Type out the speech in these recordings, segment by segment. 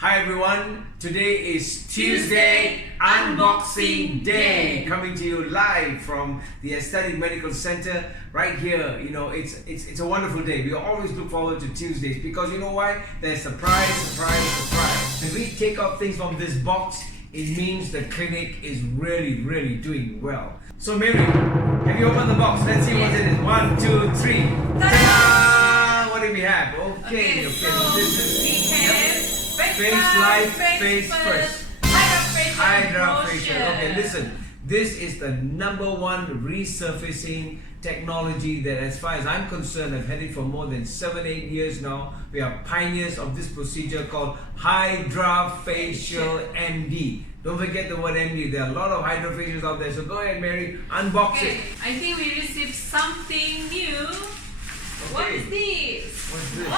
Hi everyone, today is Tuesday Unboxing Day, coming to you live from the Aesthetic Medical Center right here. You know, it's a wonderful day. We always look forward to Tuesdays because you know why? There's surprise, surprise, surprise. When we take out things from this box, it means the clinic is really doing well. So Mary, have you opened the box? Let's see what it is. 1, 2, 3. Ta-da! What do we have? Okay, so this is Face Life, Face First. Hydrafacial. Okay, listen. This is the #1 resurfacing technology that, as far as I'm concerned, I've had it for more than 7-8 years now. We are pioneers of this procedure called Hydrafacial MD. Don't forget the word MD. There are a lot of hydrafacials out there. So go ahead, Mary, unbox it. I think we received something new. Okay. What is this? What's this? Wow!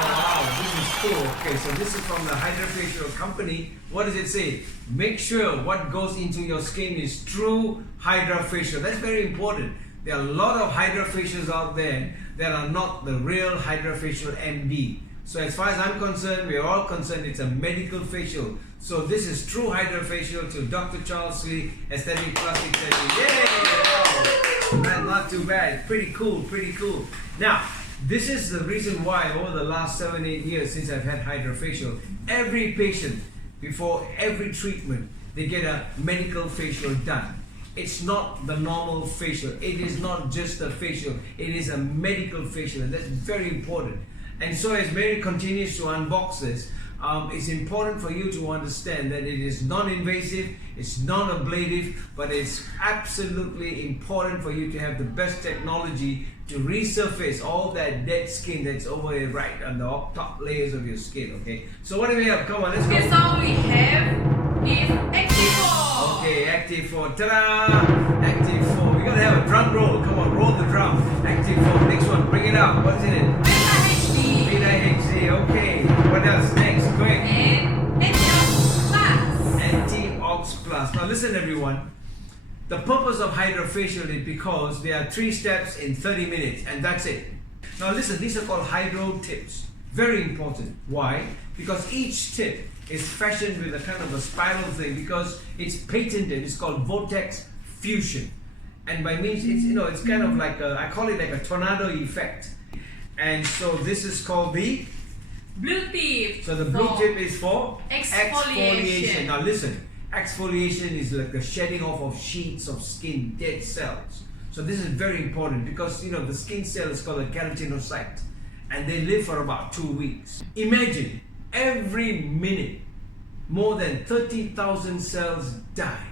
Wow, this is cool. Okay, so this is from the Hydrafacial company. What does it say? Make sure what goes into your skin is true Hydrafacial. That's very important. There are a lot of Hydrafacials out there that are not the real Hydrafacial MD. So as far as I'm concerned, we are all concerned it's a medical facial. So this is true Hydrafacial to Dr. Charles Lee, Aesthetic Plastic Surgery. Yay! Man, not too bad. Pretty cool, pretty cool. Now, this is the reason why over the last 7-8 years since I've had Hydrafacial, every patient, before every treatment, they get a medical facial done. It's not the normal facial. It is not just a facial. It is a medical facial, and that's very important. And so as Mary continues to unbox this, it's important for you to understand that it is non-invasive, it's non-ablative, but it's absolutely important for you to have the best technology to resurface all that dead skin that's over here, right on the top layers of your skin, okay? So what do we have? Come on, let's go. Okay, so we have is Active4. Okay, Active4. Ta-da! Active4. We're gonna have a drum roll. Come on, roll the drum. Active4. Next one, bring it out. What's in it? Beta HD, okay. What else? Next, quick. And Antiox Plus. Antiox Plus. Now listen everyone. The purpose of Hydrafacial is because there are 3 steps in 30 minutes and that's it. Now listen, these are called hydro tips. Very important. Why? Because each tip is fashioned with a kind of a spiral thing because it's patented. It's called Vortex-Fusion. And by means, it's, you know, it's kind of like a, I call it like a tornado effect. And so this is called the blue tip. So the blue tip is for exfoliation. Now listen, exfoliation is like the shedding off of sheets of skin, dead cells. So this is very important because you know the skin cell is called a keratinocyte and they live for about 2 weeks. Imagine every minute more than 30,000 cells die.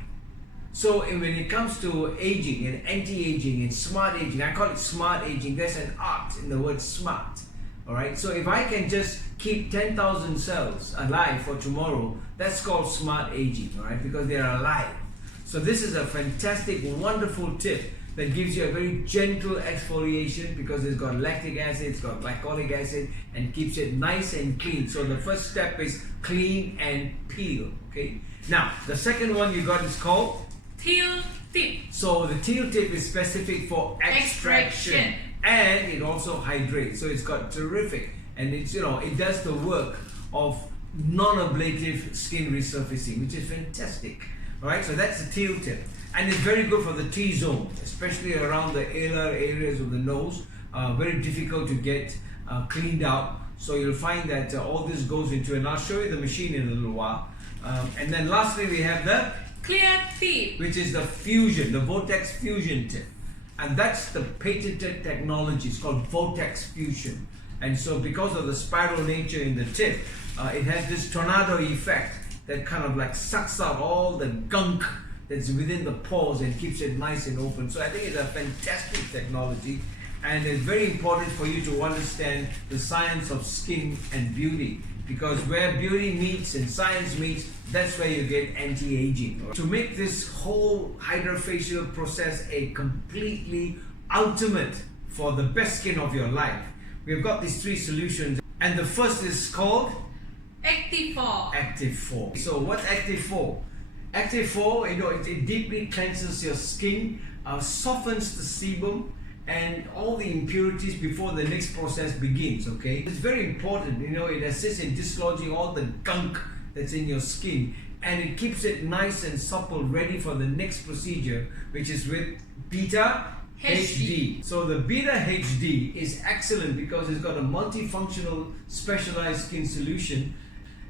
So when it comes to aging and anti-aging and smart aging, I call it smart aging. There's an art in the word smart. Alright, so if I can just keep 10,000 cells alive for tomorrow, that's called smart aging, alright, because they are alive. So this is a fantastic, wonderful tip that gives you a very gentle exfoliation because it's got lactic acid, it's got glycolic acid, and keeps it nice and clean. So the first step is clean and peel, okay? Now, the second one you got is called Teal tip. So the teal tip is specific for extraction and it also hydrates. So it's got terrific, and it's, you know, it does the work of non-ablative skin resurfacing, which is fantastic. All right, so that's the teal tip, and it's very good for the T-zone, especially around the alar areas of the nose. Very difficult to get cleaned out. So you'll find that all this goes into, and I'll show you the machine in a little while. And then lastly, we have the clear tip, which is the fusion, the Vortex-Fusion tip. And that's the patented technology. It's called Vortex-Fusion. And so because of the spiral nature in the tip, it has this tornado effect that kind of like sucks out all the gunk that's within the pores and keeps it nice and open. So I think it's a fantastic technology, and it's very important for you to understand the science of skin and beauty, because where beauty meets and science meets, that's where you get anti-aging. To make this whole Hydrafacial process a completely ultimate for the best skin of your life, we've got these 3 solutions, and the first is called Active4. Active4. So what's Active4? Active4, you know, it deeply cleanses your skin, softens the sebum, and all the impurities before the next process begins, okay? It's very important, you know, it assists in dislodging all the gunk that's in your skin, and it keeps it nice and supple, ready for the next procedure, which is with Beta HD. So the Beta HD is excellent because it's got a multifunctional specialized skin solution,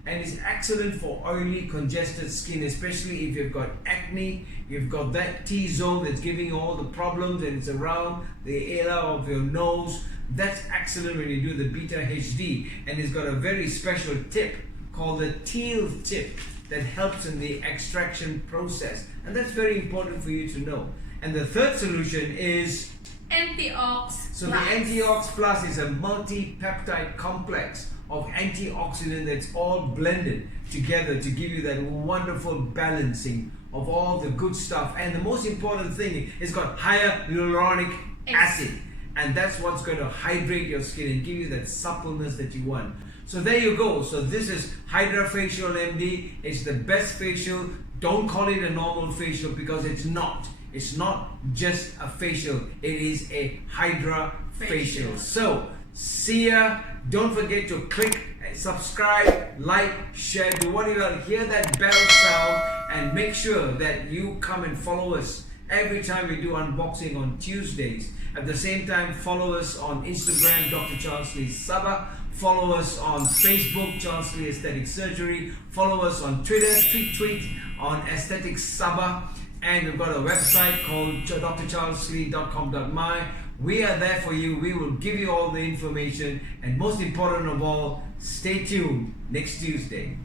and it's excellent for oily, congested skin, especially if you've got acne, you've got that T-zone that's giving you all the problems and it's around the area of your nose. That's excellent when you do the Beta HD, and it's got a very special tip called the teal tip that helps in the extraction process, and that's very important for you to know. And the third solution is Anti-Ox so Plus. the Anti-Ox Plus is a multi-peptide complex of antioxidant that's all blended together to give you that wonderful balancing of all the good stuff. And the most important thing, it's got hyaluronic acid, and that's what's going to hydrate your skin and give you that suppleness that you want. So there you go. So this is Hydrafacial MD. It's the best facial. Don't call it a normal facial because it's not. It's not just a facial. It is a Hydrafacial. So see ya. Don't forget to click, subscribe, like, share. Do what you got. Hear that bell sound, and make sure that you come and follow us every time we do unboxing on Tuesdays. At the same time, follow us on Instagram, Dr. Charles Lee Sabah. Follow us on Facebook, Charles Lee Aesthetic Surgery. Follow us on Twitter, tweet on Aesthetic Sabah. And we've got a website called drcharleslee.com.my. We are there for you. We will give you all the information. And most important of all, stay tuned next Tuesday.